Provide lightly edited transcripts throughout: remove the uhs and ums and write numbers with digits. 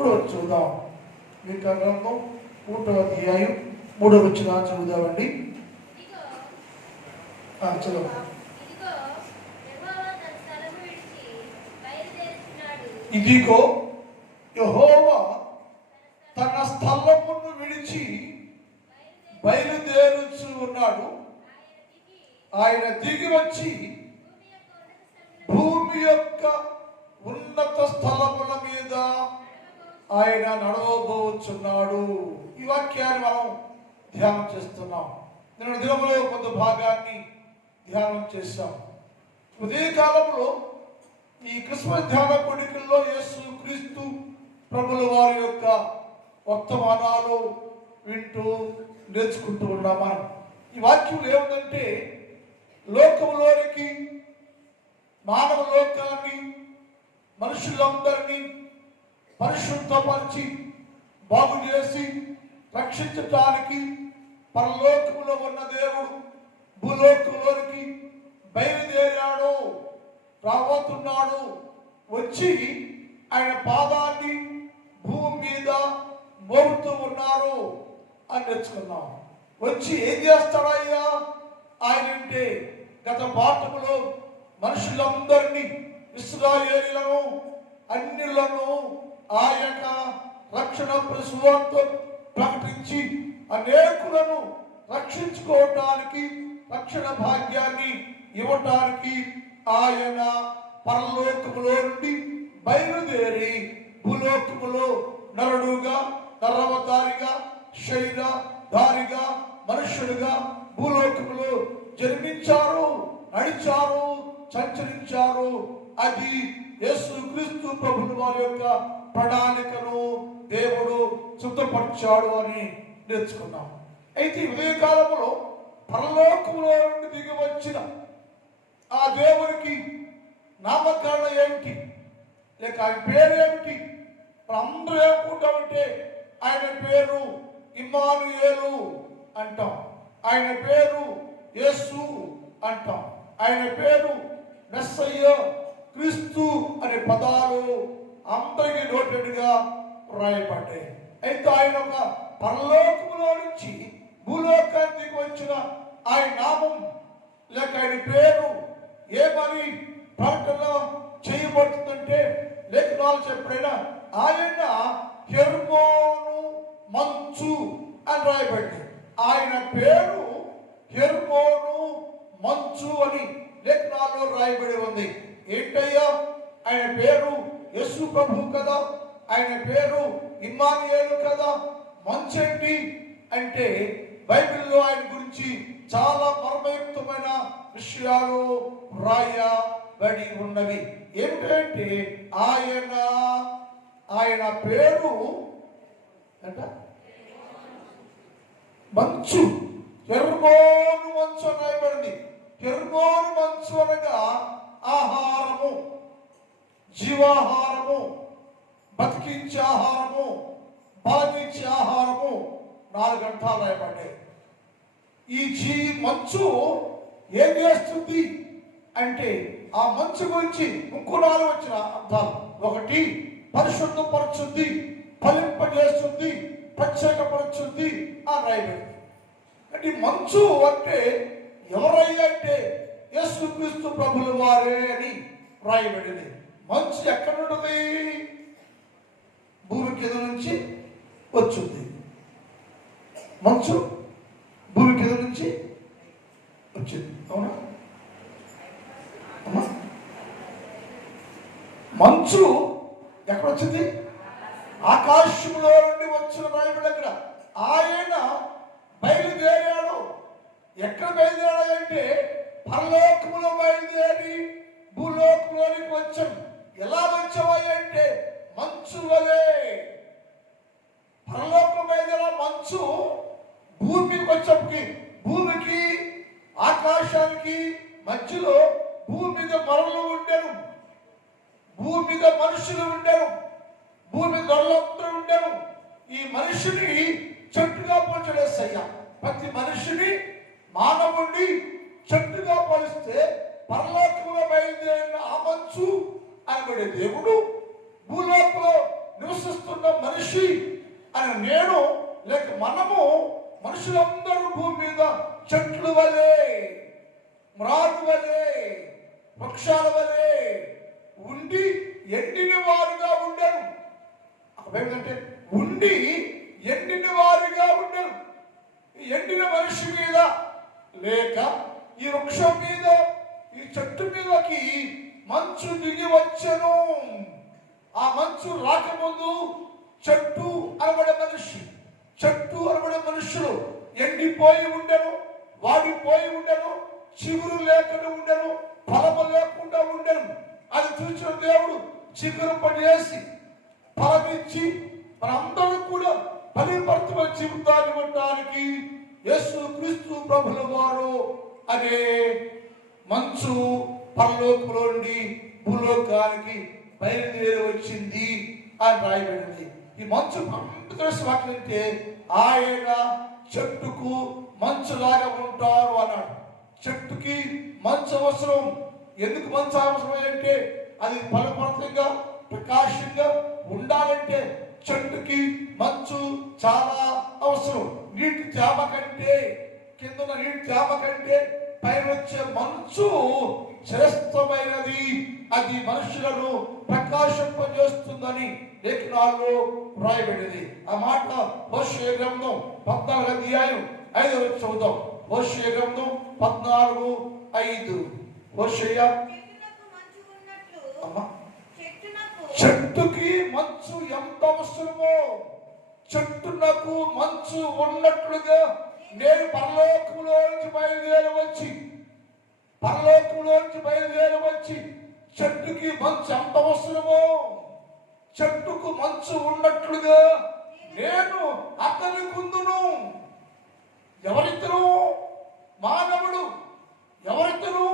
ఇప్పుడు చూద్దాం. మీకా గ్రంథం 1వ అధ్యాయం 3వ వచనం చదువుదామండి. చదువు. ఇదిగో యెహోవా తన స్థలమును విడిచి బయలుదేరుచు ఉన్నాడు. ఆయన దిగి వచ్చి భూమి యొక్క ఉన్నత స్థలముల మీద ఆయన నడవబోచున్నాడు. ఈ వాక్యాన్ని మనం ధ్యానం చేస్తున్నాం. నిన్న దినములో కొంత భాగాన్ని ధ్యానం చేశాం. ఉదయ కాలంలో ఈ క్రిస్మస్ ధ్యాన కోడికల్లో యేసు క్రీస్తు ప్రభుల వారి యొక్క వర్తమానాలు వింటూ నేర్చుకుంటూ ఉన్నాం. మనం ఈ వాక్యం ఏమిటంటే, లోకంలోనికి, మానవ లోకాన్ని, మనుషులందరినీ పరిశుద్ధపరిచి బాగు చేసి రక్షించటానికి పరలోకములో ఉన్న దేవుడు భూలోకంలోనికి బయలుదేరాడు, రాబోతున్నాడు. వచ్చి ఆయన పాదాన్ని భూమి మీద మోపుతూ ఉన్నారు అని నేర్చుకున్నాం. వచ్చి ఏం చేస్తాడయ్యా ఆయన అంటే, గత పాఠములో మనుషులందరినీ, ఇశ్రాయేలీయులను అన్యులను ఆయన రక్షణ సువార్త ప్రకటించి అనేకులను రక్షించుకోవటానికి, రక్షణ భాగ్యాన్ని ఇవ్వటానికి ఆయన పరలోకములో నుండి బయలుదేరి భూలోకములో నరుడుగా, నరవతారిగా, శరీరధారిగా, మనుషులుగా భూలోకములో జన్మించారు, నడిచారు, సంచరించారు. అది యేసు క్రీస్తు ప్రభుల వారి యొక్క ప్రణాళికను దేవుడు సిద్ధపరిచాడు అని నేర్చుకున్నాం. అయితే ఉదయ కాలంలో పరలోకములో నుండి దిగి వచ్చిన ఆ దేవునికి నామకరణం ఏమిటి, లేక ఆయన పేరు ఏమిటి? అందరూ ఏమనుకుంటామంటే ఆయన పేరు ఇమ్మానుయేలు అంటాం, ఆయన పేరు యేసు అంటాం, ఆయన పేరు మెస్సయ్య, క్రీస్తు అనే పదాలు అందరికీ నోటెడ్గా రాయబడ్డాయి. అయితే ఆయన ఒక పరలోకములో నుంచి భూలోకానికి వచ్చిన ఆయన నామం లేక ఆయన పేరు ఏమని ప్రకటన చేయబడుతుందంటే, లేఖనాలు చెప్పిన ఆయన హెర్మోను మంచు అని రాయబడింది. ఆయన పేరు హెర్మోను మంచు అని లేఖనాల్లో రాయబడి ఉంది. ఏంటయ్యా ఆయన పేరు? యేసు ప్రభు కదా, ఆయన పేరు ఇమ్మానుయేలు కదా. మంచు ఏంటి అంటే, బైబిల్లో ఆయన గురించి చాలా మర్మయుక్తమైన విషయాలు రాయబడి ఉన్నవి. ఏమిటంటే ఆయన పేరు అంట మంచు, హెర్మోను మంచు అని రాయబడింది. హెర్మోను మంచు అనగా ఆహారము, జీవాహారము, బతికించే ఆహారము, బలమిచ్చే ఆహారము. 4 గంటలు రాయబడ్డాయి. ఈ మంచు ఏం చేస్తుంది అంటే, ఆ మంచు గురించి ఇంకో 4 వచ్చిన అర్థాలు. 1, పరిశుద్ధపరుచుద్ది, ఫలింపజేస్తుంది, ప్రత్యేకపరుచుద్ది అని రాయబడింది. అంటే మంచు అంటే ఎవరయ్యా అంటే యేసుక్రీస్తు ప్రభుల వారే అని రాయబడింది. మంచు ఎక్కడ ఉంటుంది? భూమి కింద నుంచి వచ్చింది. మంచు భూమి కింద నుంచి వచ్చింది. అవునా? మంచు ఎక్కడ వచ్చింది? ఆకాశంలో నుండి వచ్చిన రాయబడి. అక్కడ ఆయన బయలుదేరాడు. ఎక్కడ బయలుదేరాడంటే పరలోకములో బయలుదేరి భూలోకంలోనికి వచ్చాం. ఎలా వచ్చావా అంటే మంచు వలే. పరలోకం బయలుదేరా మంచు భూమికి వచ్చేప్పటికి, భూమికి ఆకాశానికి మధ్యలో భూమి మీద మరలు ఉండేను, భూమి మీద మనుషులు ఉండేను, భూమి మీద దొరలందరూ ఉండేను. ఈ మనిషిని చెట్టుగా పోల్చలేసయ్యా. ప్రతి మనిషిని, మానవుడిని చెట్టుగా పోలిస్తే పరలోకంలో బయలుదేరిన ఆ మంచు అనబడే దేవుడు భూలోకంలో నివసిస్తున్న మనిషి అని నేను లేక మనము మనుషులందరూ భూమి మీద చెట్లు వలె, మ్రాలు వలె, వృక్షాల వలె ఉండి ఎండిన వారుగా ఉండరు. అవేంటంటే ఉండి ఎండిన వారుగా ఉండరు. ఎండిన మనిషి మీద లేక ఈ వృక్షం మీద, ఈ చెట్టు మీదకి మంచు దిగి వచ్చెను. ఆ మంచు రాకముందు చెట్టు అనబడే మనిషి, చెట్టు అనబడే మనుషులు ఎండిపోయి ఉండెను, వాడిపోయి ఉండెను, చిగురు లేకుండా ఉండెను, ఫలము లేకుండా ఉండెను. అది చూసిన దేవుడు చిగురు పనిచేసి ఫలమిచ్చి మనందరూ కూడా పరివర్తన జీవితాన్ని ఇవ్వడానికి యేసు క్రీస్తు ప్రభుల వారు అనే మంచు పరలోకంలో నుండి భూలోకానికి బయలుదేరి వచ్చింది అని రాయబడింది. ఈ మంచు తెలిసి వాటింటే ఆయన చెట్టుకు మంచులాగా ఉంటారు అన్నాడు. చెట్టుకి మంచు అవసరం. ఎందుకు మంచు అవసరం అంటే అది ఫలవంతంగా ప్రకాశంగా ఉండాలంటే చెట్టుకి మంచు చాలా అవసరం. నీటి తేమ కంటే, కింద నీటి తేమ కంటే పైన వచ్చే మంచు శ్రేష్టమైనది. అది మనుషులను ప్రకాశింపజేస్తుందని లేఖనాల్లో వ్రాయబడింది. ఆ మాట హోషేయ గ్రంథం 14వ అధ్యాయం 5వ వచనం చదువుదాం. హోషేయ గ్రంథం 14:5. హోషేయ చెట్టుకి మంచు ఎంత అవసరమో, చెట్టునకు మంచు ఉన్నట్లుగా నేను పరలోకంలో నుంచి బయలుదేరి వచ్చి చెట్టుకి మంచు ఎంత అవసరమో, చెట్టుకు మంచు ఉన్నట్లుగా నేను అతని కుందును. ఎవరితను? మానవుడు. ఎవరితను?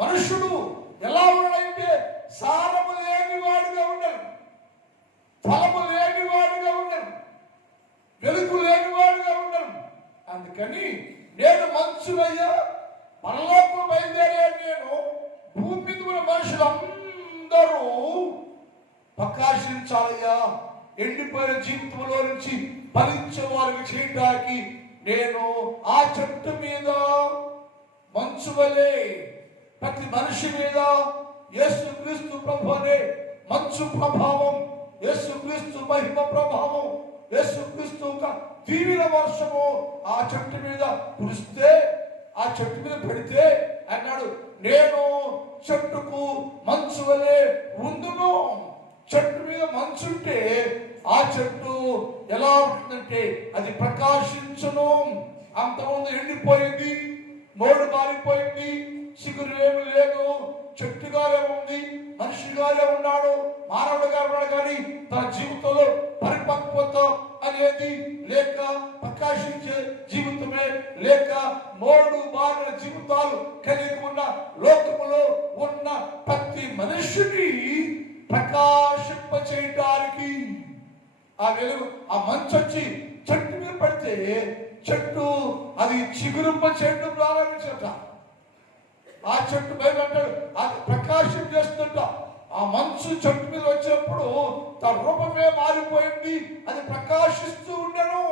మనుషుడు. ఎలా ఉన్నాడంటే సారము లేని వాడుగా ఉండను, ఫలము లేని వాడుగా ఉండను, వెలుగు లేని వాడుగా ఉండను. అందుకని నేను మంచునయ్యా, పరలోకం బయలుదేరే నేను భూమి మీద ఉన్న మనుషులందరూ ప్రకాశించాలయ్యా. ఎండిపోయిన జీవితంలో నుంచి ఫలించే వారికి చేయడానికి నేను ఆ చెట్టు మీద మంచు వలె ప్రతి మనిషి మీద యేసు క్రీస్తు ప్రభు అనే మంచు ప్రభావం, యేసు క్రీస్తు మహిమ ప్రభావం, యేసు క్రీస్తు దీవెన వర్షము ఆ చెట్టు మీద కురిస్తే, ఆ చెట్టు మీద పడితే అన్నాడు, నేను చెట్టుకు మంచు వలె ఉందును. చెట్టు మీద మంచుంటే ఆ చెట్టు ఎలా ఉంటుందంటే అది ప్రకాశించును. అంతకుముందు ఎండిపోయింది, మోడు మారిపోయింది, చిగురు ఏమి లేదు, చెట్టుగానే ఉంది, మనిషిగానే ఉన్నాడు, మానవుడిగా ఉన్నాడు. కానీ తన జీవితంలో పరిపక్వత అనేది లేక, ప్రకాశించే జీవితమే లేక, మోడు బారిన జీవితాలు కలిగి ఉన్న లోకములో ఉన్న ప్రతి మనిషిని ప్రకాశింప చేయడానికి ఆ వెలుగు, ఆ మంచు వచ్చి చెట్టు మీద పడితే చెట్టు అది చిగురింప చేయడం ప్రారంభించట. ఆ చెట్టు బయట అంటాడు అది ప్రకాశం చేస్తుంట. ఆ మంచు చెట్టు మీద వచ్చినప్పుడు తన రూపమే మారిపోయింది, అది ప్రకాశిస్తూ ఉండను.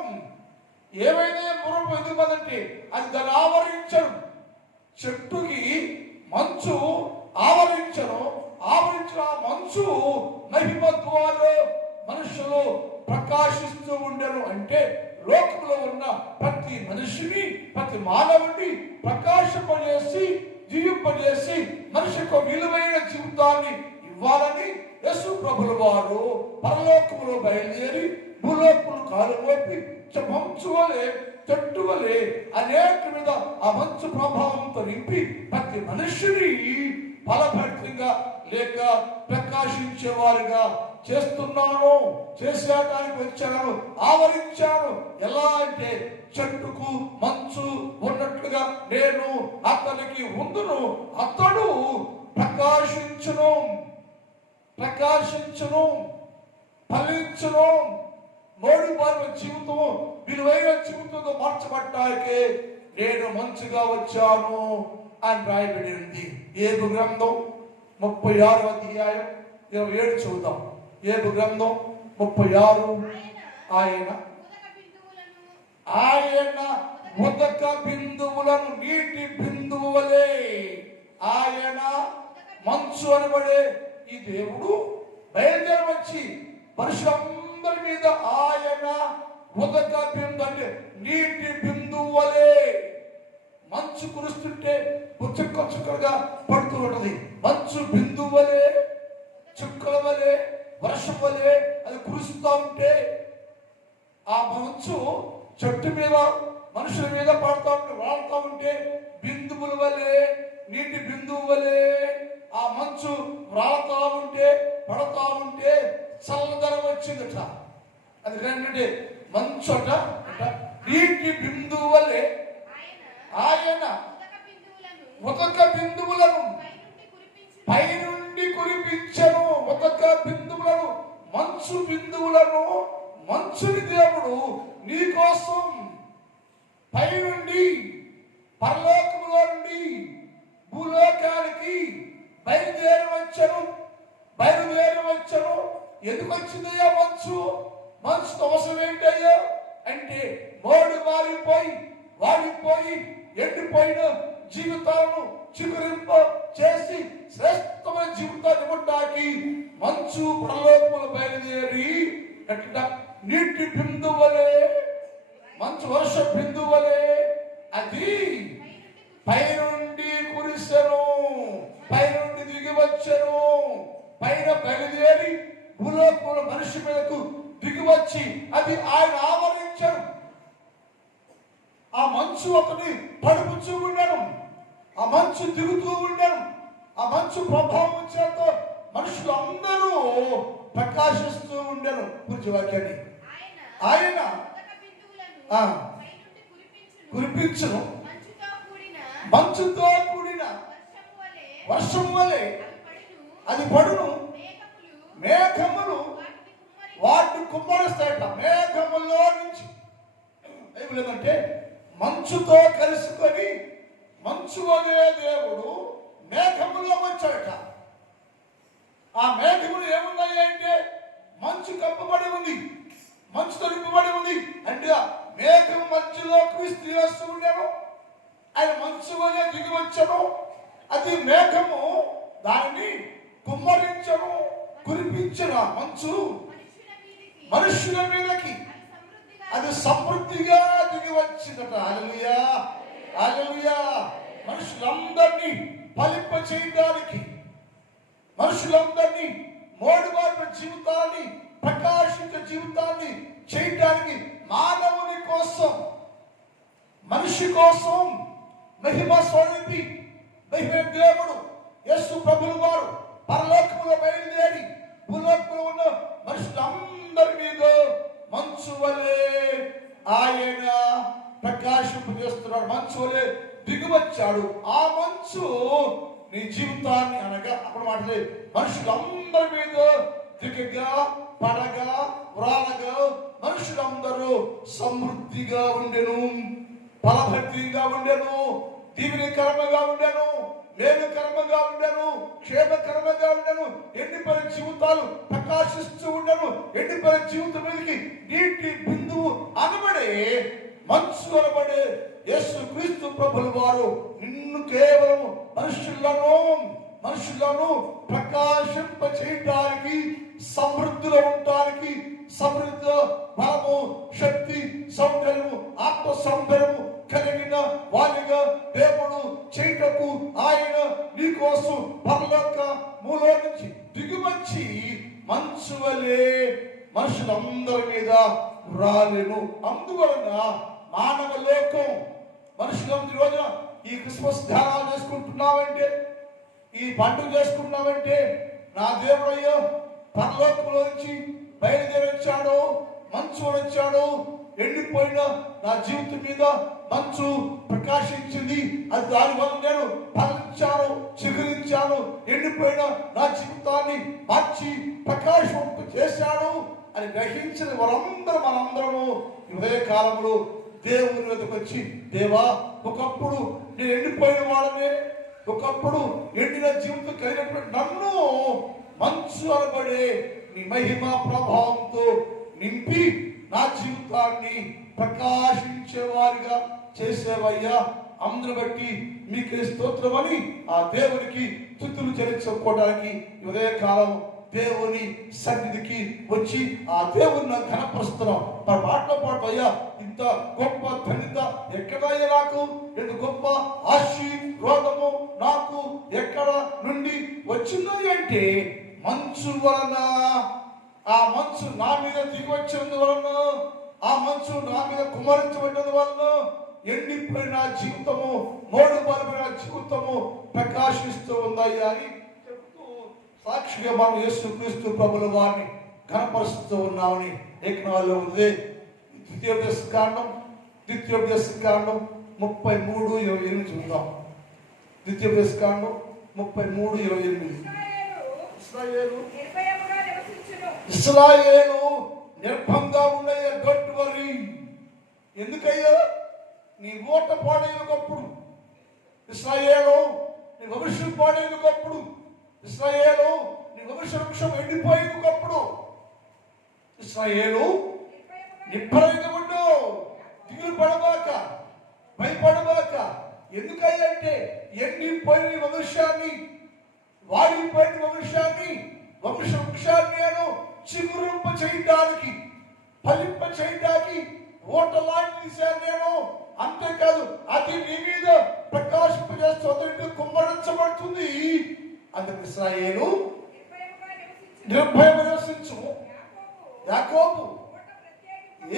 ఏమైనా రూపం ఎందుకంటే అది దాన్ని ఆవరించను. చెట్టుకి మంచు ఆవరించిన ఆ మంచు మహిమ ద్వారా మనుషులు ప్రకాశిస్తూ ఉండను. అంటే లోకంలో ఉన్న ప్రతి మనిషిని, ప్రతి మానవుడిని ప్రకాశింపజేసి, జీవింపజేసి మనిషికి విలువైన జీవితాన్ని ఇవ్వాలని యేసు ప్రభుల వారు పరలోకములో బయలుదేరి భూలోకములు కాలుమోపి మంచు వలె, చెట్టు వలె అనేక మీద ఆ మంచు ప్రభావంతో నింపి ప్రతి మనిషిని ఫలభరితంగా లేక ప్రకాశించేవారుగా చేస్తున్నాను, చేసేటానికి వచ్చాను, ఆవరించాను. ఎలా అంటే చెట్టుకు మంచు ఉన్నట్లుగా నేను అతనికి ఉందును, అతడు ప్రకాశించును, ఫలించును. మోడు బారిన జీవితం విలువైన జీవితంతో మార్చబడ్డానికి నేను మంచుగా వచ్చాను అని రాయబడింది. ఏబు గ్రంథం 36వ అధ్యాయం 27 చూద్దాం. ఏబు గ్రంథం 36 ఆయన ఉదక బిందువులను నీటి బిందువు వలె, ఆయన మంచు అనబడే ఈ దేవుడు బయలుదేరి వచ్చి మనుషులందరి మీద ఆయన ఉదక బిందు అంటే నీటి బిందువు వలె మంచు కురుస్తుంటే చుక్క చుక్కలుగా పడుతూ ఉంటది. మంచు బిందువు వలె, చుక్కల వలె, వర్షం వలె అది కురుస్తూ ఉంటే ఆ మంచు చెట్టు మీద మనుషుల మీద పడుతూ ఉంటే రాలుతూ ఉంటే బిందువుల వలె, నీటి బిందువు వలె ఆ మంచు రాలుతూ ఉంటే పడుతూ ఉంటే చల్లదనం వచ్చిందట. అందుకంటే మంచు అట నీటి బిందువు వలె ఆయన ఉదక బిందువులను పైనుండి కురిపించను. ఉదక బిందువులను, మంచు బిందువులను, మంచుని దేవుడు నీ కోసం పైనుండి పరలోకములో నుండి భూలోకానికి బయలుదేరి వచ్చను. ఎందుకు వచ్చిందయ్యా మంచు? మంచుతో అవసరం ఏంటయ్యా అంటే మోడు మారిపోయి వాడిపోయి ఎండిపోయిన జీవితాలను చిగురింప చేసి శ్రేష్టమైన జీవితాన్ని ఇవ్వడానికి మంచు పరలోకములు బయలుదేరి ఎట్లా నీటి బిందువు వలె, మంచు వర్ష బిందువు వలె అది పైనుండి కురిసెను, పైనుండి దిగి వచ్చెను. పైన బయలుదేరి భూలోకముల మనిషి మీదకు దిగి వచ్చి అది ఆయన ఆవరించారు. ఆ మంచు ఒకటి పడుపుచూ ఉండను, ఆ మంచు దిగుతూ ఉండను. ఆ మంచు ప్రభావం చేత మనుషులు అందరూ ప్రకాశిస్తూ ఉండను. గురించి వాక్యాన్ని ఆయన కురిపించును, మంచుతో కూడిన వర్షం వలె అది పడును. మేఘములు వాటిని కుమ్మరిస్తాయట. మేఘములో నుంచి ఏమిలేదంటే మంచుతో కలుసుకొని మంచు వలె దేవుడు మేఘములో వచ్చాడట. ఆ మేఘములు ఏమున్నాయి అంటే మంచు కప్పబడి ఉంది, మంచుతో నింపబడి ఉంది. అంటే మేఘం మధ్యలో క్రీస్తు యేసు ఉండేను. ఆయన మంచు వలె దిగి వచ్చను. అది మేఘము దానిని కుమ్మరించను, కురిపించను. ఆ మంచు మనుషుల మీదకి అది సమృద్ధిగా దిగి వచ్చిందట. హల్లెలూయా, హల్లెలూయా. మనుషులందరినీ ఫలింప చేయడానికి, మనుషులందరినీ మోడుబారిన జీవితాన్ని, ప్రకాశించే జీవితాన్ని చేయడానికి మానవుని కోసం, మనిషి కోసం మహిమ స్వరూపి మహిమ దేవుడు యేసు ప్రభువు వారు పరలోకములో బయలుదేరి భూలోకములో ఉన్న మనుషులందరి మీద మంచు వలె ఆయన ప్రకాశింపజేస్తున్నాడు. మంచు వలె దిగువచ్చాడు. ఆ మంచు నీ జీవితాన్ని అనగా అప్పుడు మాటలే మనుషులందరి మీద దిగగా పడగా వ్రాలగా మనుషులందరూ సమృద్ధిగా ఉండెను, ఫలభద్రంగా ఉండెను, దీవెనకరంగా ఉండెను, మేలుకరంగా ఉండెను, క్షేమకరంగా ఉండెను. ఎండిపోయిన జీవితాలు ప్రకాశిస్తూ ఉండెను. ఎండిపోయిన జీవితం మీదకి నీటి బిందువు అనబడే మంచు అనబడే యేసు క్రీస్తు ప్రభుల వారు నిన్ను కేవలం మనుషులను ప్రకాశింప చేయడానికి, సమృద్ధిలో ఉండడానికి, సమృద్ధి బలము, శక్తి, సౌందర్యము, ఆత్మ సౌందర్యము కలిగిన వారిగా దేవుడు చేయటకు ఆయన నీకోసం పరలోక మూల నుంచి దిగువచ్చి మంచు వలె మనుషులందరి మీద రాలేను. అందువలన మానవ లోకం మనుషులందరి రోజున ఈ క్రిస్మస్ ధ్యానాలు చేసుకుంటున్నావంటే, ఈ పండుగ చేసుకుంటున్నావంటే నా దేవుడు అయ్యో పరలోకంలో నుంచి బయలుదేరి వచ్చాడు, మంచు వచ్చాడు. ఎండిపోయిన నా జీవితం మీద మంచు ప్రకాశించింది. అది దానివల్ల నేను ఫలించాను, చిగురించాను. ఎండిపోయిన నా జీవితాన్ని మార్చి ప్రకాశవంతం చేశాడు అని గ్రహించిన మనందరము ఉదయ కాలంలో దేవుని వద్దకు వచ్చి, దేవా ఒకప్పుడు నేను ఎండిపోయిన వాడనే, ఒకప్పుడు ఎండిన జీవితం కలిగినప్పుడు నన్ను మంచు అనబడే నీ మహిమ ప్రభావంతో నింపి నా జీవితాన్ని ప్రకాశించేవారిగా చేసేవయ్యా. అందరు బట్టి మీకే స్తోత్రం అని ఆ దేవునికి స్తుతులు చెల్లించుకోవడానికి ఉదయకాలం దేవుని సన్నిధికి వచ్చి ఆ దేవుని ఘనపరుస్తున్నాం. మన మాటలో పాటు అయ్యా, ఇంత గొప్ప ధన్యత ఎక్కడయ్యా నాకు, ఇంత గొప్ప ఆశీర్వాదము నాకు ఎక్కడ నుండి వచ్చింది అంటే మంచు వలన, ఆ మంచు నా మీద దిగి వచ్చినందు వలన, ఆ మంచు నా మీద కుమరించబడినందు వలన ఎండిపోయిన జీవితము, మోడుబారిపోయిన జీవితము ప్రకాశిస్తూ ఉందయ్యా అని చెప్తూ సాక్షిగా మనం యేసుక్రీస్తు ప్రభుల వారిని ఘనపరుస్తూ ఉన్నామని లేఖనాల్లో ఉంది. ద్వితీయోపదేశ కాండం 33:28 చూద్దాం. ద్వితీయోపదేశ కాండం 33:28. ఇశ్రాయేలు నిర్భంగా ఉండయ్యా, డోంట్ వరీ. ఎందుకయ్యా? నీ ఓట పాడేందుకప్పుడు, ఇశ్రాయేలు నీ భవిష్యత్తు పాడేందుకప్పుడు, ఇశ్రాయేలు నీ భవిష్య వృక్షం ఎండిపోయేందుకప్పుడు, ఇశ్రాయేలు నిబ్బరంగా ఉండు, దిగులు పడబాక, భయపడబాక. ఎందుకయ్యా అంటే ఎండిపోయిన భవిష్యాన్ని, వాడిపోయిన భవిష్యాన్ని, వంశ వృక్షాన్ని నేను చిగురింప చేయడానికి, ఫలింప చేయడానికి ఓటలాంటి తీశాను నేను. అంతేకాదు, అది నీ మీద ప్రకాశింపజేస్తుంది, కుమ్మరించబడుతుంది. అందుకు ఇశ్రాయేలు నిర్భయం నివసించు. యాకోబు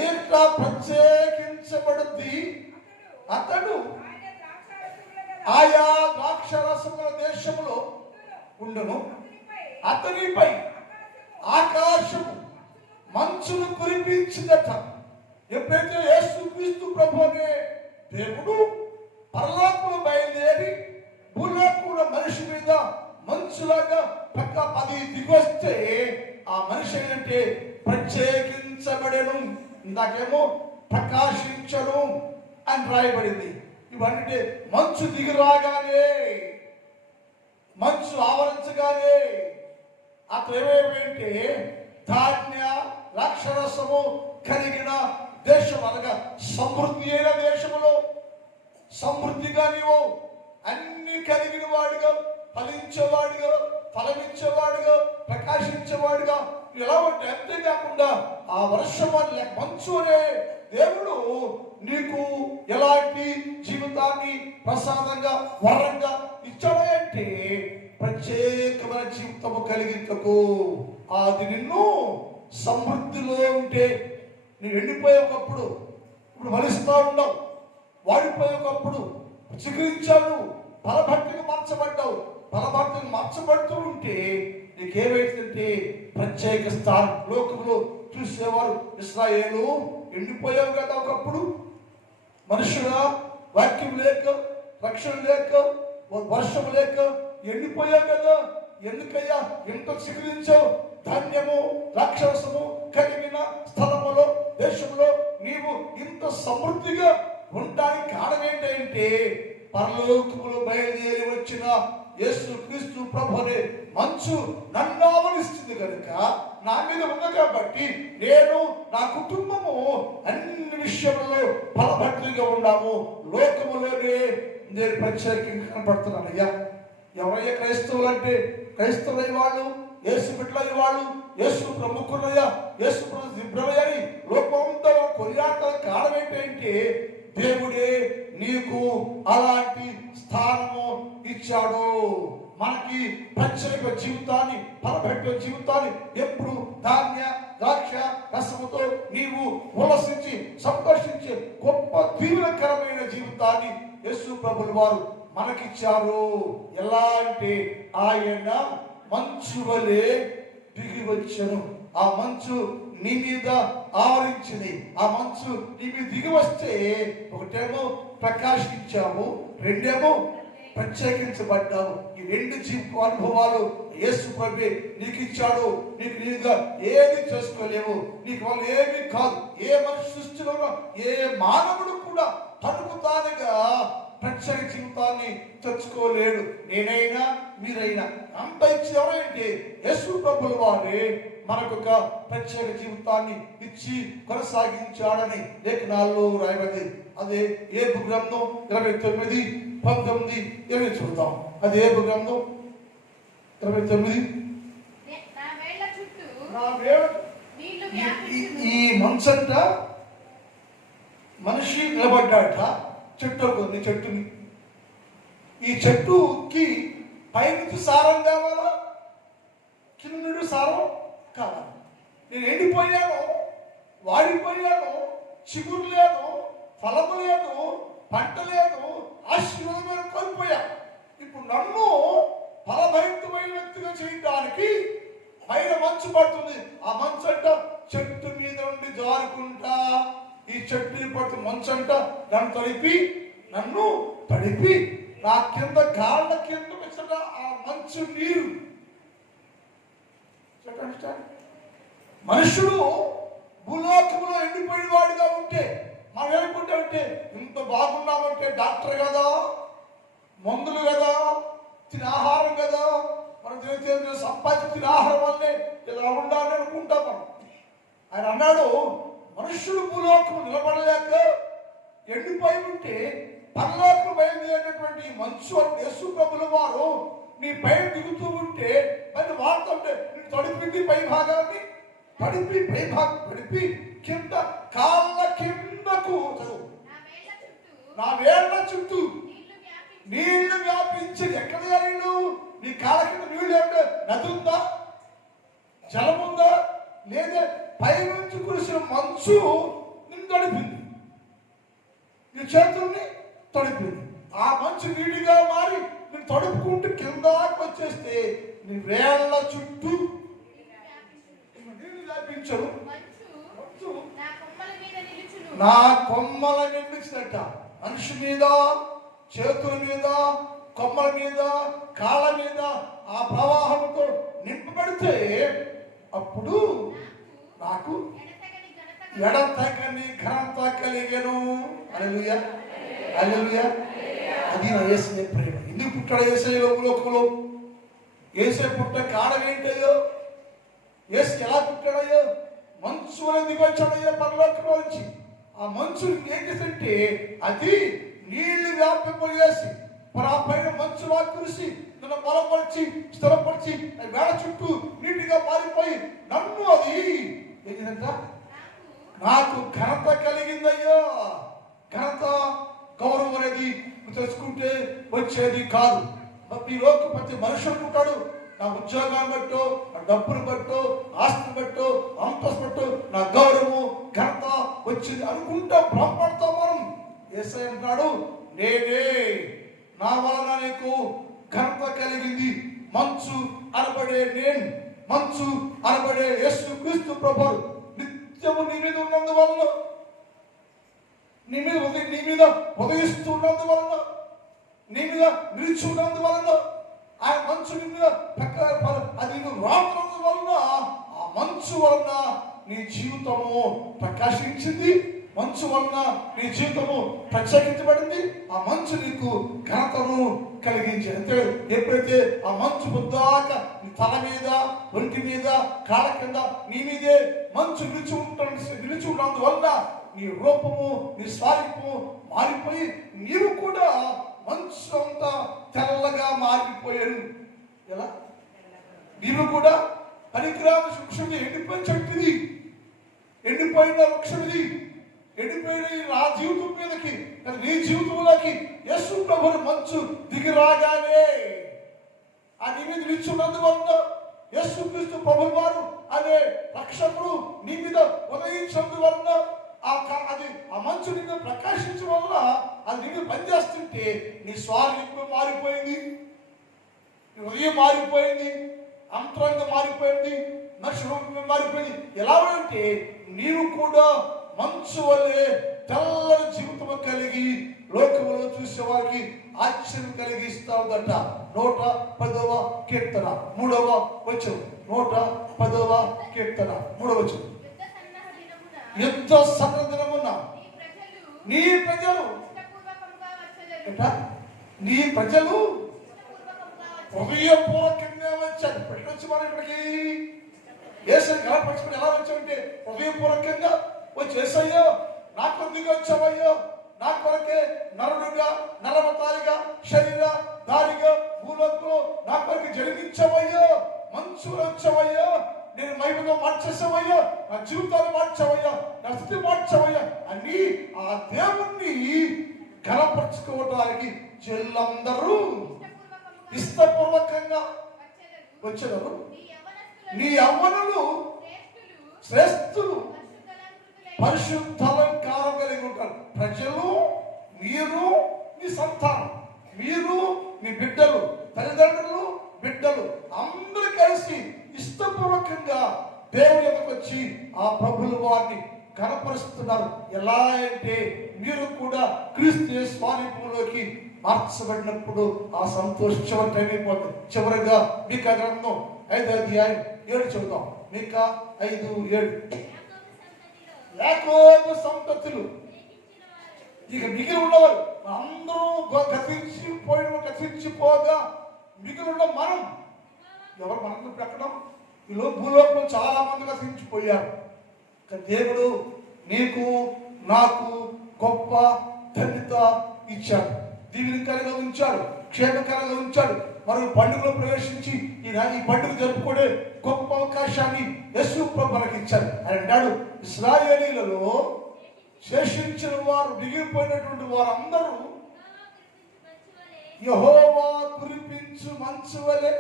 ఏట్లా ప్రత్యేకించబడుద్ది, అతడు ఆయా ద్రాక్షరసముల దేశంలో ఉండును. అతనిపై ఆకాశము మంచును కురిపించిందట. ఎప్పుడైతే యేసుక్రీస్తు ప్రభు అనే దేవుడు పరలోకంలో బయలుదేరి భూలోకంలో మనిషి మీద మంచులాగా పక్క 10 దిగొస్తే ఆ మనిషి ఏంటంటే ప్రత్యేకించబడెను. ఇందాకేమో ప్రకాశించను అని రాయబడింది. ఇవన్నీ మంచు దిగి రాగానే, మంచు ఆవరించగానే అతను ఏమేమంటే ధాన్య ద్రాక్షరసము కలిగిన దేశం, అనగా సమృద్ధి అయిన దేశములో సమృద్ధిగా నీవు అన్ని కలిగిన వాడుగా, ఫలించేవాడుగా, ఫలమిచ్చేవాడుగా, ప్రకాశించేవాడుగా ఎలా ఉంటే, అంతేకాకుండా ఆ వర్షం మంచు అనే దేవుడు నీకు ఎలాంటి జీవితాన్ని ప్రసాదంగా, వరంగా ఇచ్చాడంటే ప్రత్యేకమైన జీవితము కలిగించకు. అది నిన్ను సమృద్ధిలో ఉంటే, నువ్వు ఎండిపోయే ఒకప్పుడు ఇప్పుడు ఫలిస్తూ ఉండవు, వాడిపోయే ఒకప్పుడు చిగురించావు, ఫలభక్తిగా మార్చబడ్డావు. ఫలభక్తిగా మార్చబడుతూ ఉంటే నీకేమైతుందంటే ప్రత్యేక స్థానం. లోకంలో చూసేవారు ఇశ్రాయేలు ఎండిపోయావు కదా ఒకప్పుడు, మనుషుల వాక్యం లేక, రక్షణ లేక, వర్షం లేక ఎండిపోయావు కదా. ఎందుకయ్యా ఎంత చిగురించావు? ధాన్యము రాక్షసము కలిగిన స్థలములో, దేశంలో నీవు ఇంత సమృద్ధిగా ఉండడానికి కారణం ఏంటంటే పరలోకములో బయలుదేరి వచ్చిన యేసుక్రీస్తు ప్రభు అనే మంచు నన్ను ఆవరిస్తుంది కనుక, నా మీద ఉంది కాబట్టి నేను, నా కుటుంబము అన్ని విషయంలో ఫలభక్తిగా ఉన్నాము. లోకములోనే నేను ప్రత్యేకంగా కనపడుతున్నాను. అయ్యా, ఎవరయ్యా క్రైస్తవులు అంటే? క్రైస్తవులై వాళ్ళు, యేసు బిడ్డలై వాళ్ళు, యేసు ప్రముఖులయ్యా, యేసు దిబ్రమయ్యని లోకంతో కొనియాడతానికి కారణం ఏంటంటే దేవుడే నీకు అలాంటి స్థానము ఇచ్చాడు. మనకి ప్రత్యేక జీవితాన్ని, ఫలపెట్టే జీవితాన్ని, ఎప్పుడు ధాన్య ద్రాక్ష రసముతో నీవు ఉల్లసించి సంతోషించే గొప్ప దీవెనకరమైన జీవితాన్ని యేసు ప్రభుల వారు మనకిచ్చారు. ఎలా అంటే ఆయన మంచు వలె దిగి వచ్చను. ఆ మంచు నీ మీద ఆవరించింది. ఆ మంచు నీ మీద దిగి వస్తే ఒకటేమో ప్రకాశించావు, రెండేమో ప్రత్యేకించబడ్డావు. ఈ రెండు జీవిత అనుభవాలు యేసు ప్రభువే నీకు ఇచ్చాడు. నీకు నీగా ఏది చేసుకోలేవు, నీకు వాళ్ళు ఏమీ కాదు. ఏ మనిషి సృష్టిలో ఏ మానవుడు కూడా తనకు తానుగా ప్రత్యేక జీవితాన్ని తెచ్చుకోలేడు. నేనైనా మీరైనా అంత ఇచ్చి ఎవరైతే యేసు ప్రభుల వారే మనకు ఒక ప్రత్యేక జీవితాన్ని ఇచ్చి కొనసాగించాడని లేఖనాల్లో రాయబడింది. అదే ఏబు గ్రంథం 29, 19, 20 చూద్దాం. అది ఏబు గ్రంథం 29. ఈ మంచంట మనిషి నిలబడ్డాట చెట్టు కొన్ని చెట్టుని. ఈ చెట్టుకి పైనుంచి సారం కావాలా, కింద నుండి సారం కావాలి. నేను ఎండిపోయాను, వాడిపోయాను, చిగురు లేదు, ఫలము లేదు, పంట లేదు, ఆశీర్వాదమైన కోల్పోయా. ఇప్పుడు నన్ను ఫలభరితమైన వ్యక్తిగా చేయడానికి పైన మంచు పడుతుంది. ఆ మంచు అంట చెట్టు మీద నుండి జారుకుంటా ఈ చెట్టుని పట్టు మంచు అంట నన్ను తడిపి నా కింద కాళ్ళ కింద వచ్చట ఆ మంచు నీరు. మనుషుడు భూలోకంలో ఎండిపోయిన వాడిగా ఉంటే మనం ఏమనుకుంటా ఉంటే ఇంత బాగున్నామంటే డాక్టర్ కదా, మందులు కదా, తిన ఆహారం కదా, మనం సంపాదించిన ఆహారం వల్లే ఇలా ఉండాలని అనుకుంటాం మనం. ఆయన అన్నాడు మనుష్యుడు భూలోకం నిలబడలేక ఎండిపోయి ఉంటే పరలోకం బయలుదేరేటటువంటి మంచు యేసు ప్రభుల వారు నీ పైన దిగుతూ ఉంటే మరి వాడుతుంటే నేను తడిపింది పై భాగాన్ని తడిపి కింద కాళ్ళ కిందకు నా వేళ్ళ చుట్టూ నీళ్లు వ్యాపించి. ఎక్కడ నీళ్ళు? నీ కాళ్ళ కింద నీళ్ళు అంటే నది ఉందా, జలం ఉందా? లేదా పైనుంచి కురిసిన మంచు నిన్ను తడిపింది, నీ చేతుల్ని తడిపింది. ఆ మంచు నీటిగా మారి నేను తడుపుకుంటూ కిందకి వచ్చేస్తే నీ వేళ్ళ చుట్టూ నీళ్ళు వ్యాపించరు. నా కొమ్మల నిలిచినట్ట మనిషి మీద, చేతుల మీద, కొమ్మల మీద, కాళ్ళ మీద ఆ ప్రవాహంతో నింపబడితే అప్పుడు నాకు ఎడతెగని ఘనత కలిగెను. హల్లెలూయా, హల్లెలూయా. అది నా యేసయ్య ప్రేమ. ఎందుకు పుట్టాడు యేసయ్య లోకంలో? యేసయ్య పుట్ట కారణం ఏంటయ్యో? యేసు ఎలా పుట్టాడయ్యో? మంచు అనేది వచ్చాడయ్యో పరలోకంలో నుంచి. ఆ మంచు ఏం చేస్తుంటే అది నీళ్లు వ్యాపింపజేసి ఆ పైన మంచులా కురిసి నన్ను బలపరిచి స్థిరపరిచి వేళ చుట్టూ నీటిగా మారిపోయి నన్ను అది ఏంటంట నాకు ఘనత కలిగిందయ్యో. ఘనత, గౌరవం అనేది తెలుసుకుంటే వచ్చేది కాదు. ఈ రోజు ప్రతి మనుషులు ఉంటాడు నా ఉద్యోగాన్ని బట్టో, నా డబ్బును బట్టో, ఆస్తిని బట్టో, అంతస్తు బట్టో నా గౌరవము ఘనత వచ్చింది అనుకుంటా భ్రమపడతాం మనం. యేసయ్య అంటాడు నేనే, నా వలన నీకు ఘనత కలిగింది. మంచు అనబడే నేను, మంచు అనబడే యేసు క్రీస్తు ప్రభువు నిత్యము నీ మీద ఉన్నందువలన, నీ మీద ఉదయిస్తున్నందువలన, నీ మీద నిలిచి ఉన్నందువలన, ఆయన మంచు నీ మీద అది నువ్వు రాత్రందువలన ఆ మంచు వలన నీ జీవితము ప్రకాశించింది. మంచు వలన నీ జీవితము ప్రత్యేకించబడింది. ఆ మంచు నీకు ఘనతను కలిగించి అంతే. ఎప్పుడైతే ఆ మంచు పొద్దాక నీ తల మీద, ఒంటి మీద, కాళ్ళ కింద నీ మీదే మంచు నిలిచి ఉన్నందువల్ల నీ రూపము, నీ స్వరూపము మారిపోయి నీవు కూడా మంచు అంతా తెల్లగా మారిపోయాను. ఎలా? నీవు కూడా పనికిరాని వృక్షం, ఎండిపోయిన చెట్టుది, ఎండిపోయిన వృక్షం ఇది, ఎండిపోయిన నా జీవితం మీదకి, నీ జీవితంలోకి యేసు ప్రభువు మంచు దిగి రాగానే ఆ నీ మీద నిల్చున్నందువలన యేసు క్రీస్తు ప్రభువు వారు అనే రక్షకుడు నీ మీద ఉదయించినందువలన అది ఆ మంచు నీ మీద ప్రకాశించడం వల్ల అది నీ మీద పనిచేస్తుంటే నీ స్వారూప్యం మారిపోయింది, నీ హృదయం మారిపోయింది, అంతరంగం మారిపోయింది, మనిషి రూపం మారిపోయింది. ఎలా అంటే నీవు కూడా మంచు వల్లే తెల్లని జీవితం కలిగి లోకంలో చూసే వారికి ఆశ్చర్యం కలిగిస్తావుదట. 110వ కీర్తన 3వ వచనం. 110వ కీర్తన 3వ వచనం. యుద్ధ సన్నద్ధమున నీ ప్రజలు హృదయపూర్వకంగా వచ్చారు. పెట్టొచ్చు మనం ఇక్కడికి యేసుని గణపరచుకుని ఎలా వచ్చావంటే హృదయపూర్వకంగా వచ్చి యేసయ్యో నా కొద్దిగా వచ్చావయ్యో, నా కొరకే నరుడుగా నరవతారిగా శరీర దారిగా భూలోకంలో నా కొరకు జరిగించవయ్యో, మంచులో వచ్చావయ్యో, నేను మహిమగా మార్చేసావయ్యా, నా జీవితాన్ని మార్చావయ్యా, నా స్థితి మార్చావయ్యా అని ఆ దేవుణ్ణి ఘనపరచుకోవడానికి చెల్లందరూ ఇష్టపూర్వకంగా వచ్చేదారు. నీ యవ్వనులు శ్రేష్ఠులు పరిశుద్ధాలంకారం కలిగి ఉంటారు. ప్రజలు, మీరు, మీ సంతానం, మీరు, మీ బిడ్డలు, తల్లిదండ్రులు, బిడ్డలు అందరూ కలిసి ఇష్టపూర్వకంగా దేవుని ఎదుకు వచ్చి ఆ ప్రభులు వారిని కనపరుస్తున్నారు. ఎలా అంటే మీరు కూడా క్రీస్తు స్వారూపంలోకి మార్చబడినప్పుడు ఆ సంతోషం చివరికి అయిపోతుంది. చివరిగా మీకా గ్రంథం 5:7 చదువుతాం. మీకా 5:7 యాకోబు సంతతులు ఇక మిగిలి ఉన్నవారు అందరూ గతించిపోగా మిగిలి ఉన్న మనం ఎవరు మనకు పెట్టడం? ఈలో భూలోకంలో చాలా మంది గతించిపోయారు. దేవుడు నీకు నాకు గొప్ప ధన్యత ఇచ్చాడు, దీవెనకరంగా ఉంచాడు, క్షేమకరంగా ఉంచాడు. మనం పండుగలో ప్రవేశించి ఈ పండుగ జరుపుకునే గొప్ప అవకాశాన్ని యేసు ప్రభు మనకి ఇచ్చాడు. ఆయన అన్నాడు, ఇశ్రాయేలీలలో శేషించిన వారు, మిగిలిపోయినటువంటి వారందరూ యెహోవా కురిపించు మంచు వలె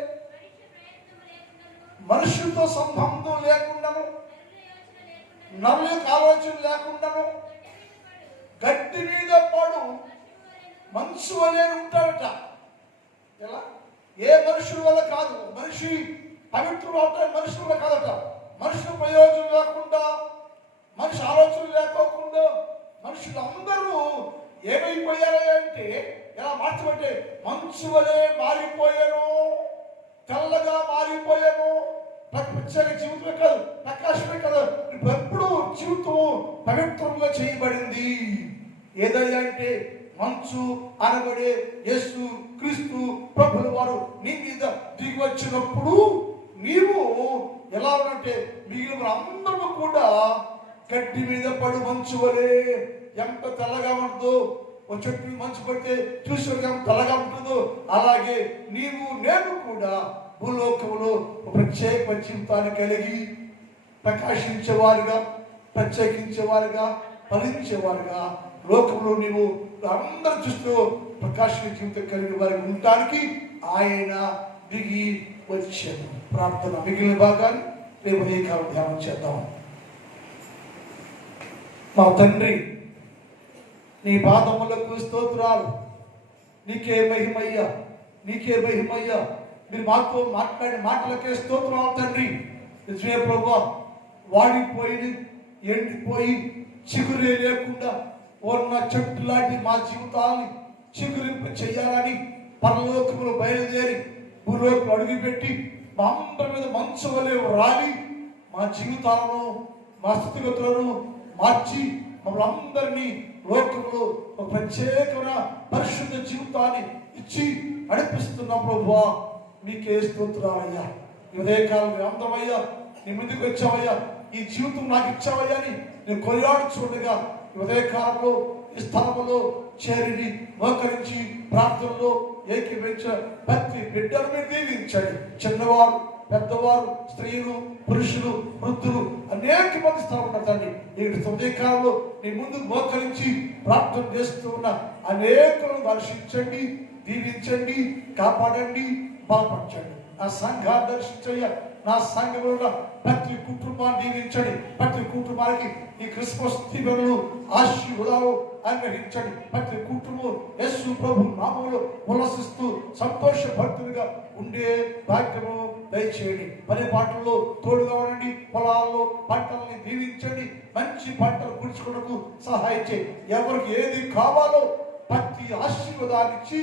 మనుషులతో సంబంధం లేకుండాను, నరుల ఆలోచన లేకుండాను గట్టి మీద పడు మంచు వలె ఉంటాడట. ఎలా? ఏ మనుషుల వల్ల కాదు, మనిషి పవిత్రుడు అవుతాడు మనుషుల వల్ల కాదట. మనుషుల ప్రయోజనం లేకుండా, మనిషి ఆలోచన లేకోకుండా మనుషులు అందరూ ఏమైపోయారు అంటే ఎలా మార్చబట్టే మంచు వలె మారిపోయాను, తెల్లగా మారిపోయాను. ప్రత్యేక జీవితమే కాదు, ప్రకాశమే కాదు, ఎప్పుడు జీవితం పవిత్రంగా చేయబడింది. ఏదైనా అంటే మంచు అనబడే యేసు క్రీస్తు ప్రభుల వారు నీ మీద దిగి వచ్చినప్పుడు నీవు ఎలా అంటే మిగిలిన అందరూ కూడా గడ్డి మీద పడు మంచు వలె ఎంత తెల్లగా ఉంటుందో, ఒక చెట్టు మంచు పడితే చూసే తెల్లగా ఉంటుందో అలాగే నీవు నేను కూడా భూలోకంలో ప్రత్యేక జీవితాన్ని కలిగి ప్రకాశించేవారుగా, ప్రత్యేకించేవారుగా, ఫలించేవారుగా లోకంలో నీవు అందరి దృష్టిలో ప్రకాశించే జీవితం కలిగిన వారికి ఉండటానికి ఆయన దిగి వచ్చాడు. ప్రార్థన మిగిలిన భాగాన్ని రేపు ఉదయకాలం ధ్యానం చేద్దాం. మా తండ్రి, నీ పాదములకు స్తోత్రాలు, నీకే మహిమయ్యా, నీకే మహిమయ్యా. మీరు మాతో మాట్లాడిన మాటలకే స్తోత్రాలు తండ్రి. నిజమే ప్రభువా, వాడిపోయి ఎండిపోయి చిగురే లేకుండా ఉన్న చెట్టు లాంటి మా జీవితాన్ని చిగురింపు చేయాలని పరలోకములు బయలుదేరి భూలోకం అడుగుపెట్టి మా అందరి మీద మంచు వలె రాలి మా జీవితాలను, మా స్థితిగతులను మార్చి మమ్మల్ని అందరినీ లోకంలో ఒక ప్రత్యేకమైన పరిశుద్ధ జీవితాన్ని ఇచ్చి నడిపిస్తున్న ప్రభువా, మీకే స్తోత్రాలయ్యా. ఈ ఉదయకాలం అందరమయ్యా నీ ముందుకు వచ్చావయ్యా, ఈ జీవితం నాకు ఇచ్చావయ్యా అని నేను కొనియాడు చూడగా ఈ ఉదయకాలంలో ఈ స్థలంలో చేరి మోకరించి ప్రార్థనలో ఏకీభవించిన ప్రతి బిడ్డను మీరు దీవించండి. చిన్నవారు, పెద్దవారు, స్త్రీలు, పురుషులు, వృద్ధులు అనేక మంది స్థలం ఉన్నదండి. ఈ ఉదయకాలంలో నీ ముందు మోకరించి ప్రార్థన చేస్తూ ఉన్న అనేకులను దర్శించండి, దీవించండి, కాపాడండి, బలపరచండి. నా సంఘాన్ని దర్శించయ్యా, నా సంఘంలో ప్రతి కుటుంబాన్ని దీవించండి. ప్రతి కుటుంబానికి ఈ క్రిస్మస్ దీవెనలు ఆశీర్వాదాలు అనుగ్రహించండి. ప్రతి కుటుంబం యేసు ప్రభు నామములో ఉల్లసిస్తూ సంతోషభక్తులుగా ఉండే భాగ్యము దయచేయండి. పని పాటల్లో తోడుగా ఉండండి. పొలాల్లో పంటల్ని దీవించండి. మంచి పంటలు పుడుచుకున్నకు సహాయం చేయండి. ఎవరికి ఏది కావాలో ప్రతి ఆశీర్వాదాన్ని ఇచ్చి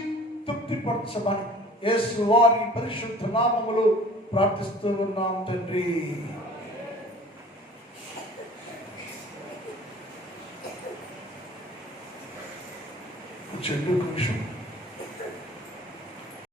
తృప్తిపరచమని యేసు వారి పరిశుద్ధ నామములో ప్రార్థిస్తూ ఉన్నాం తండ్రి. చెల్లు నిమిషం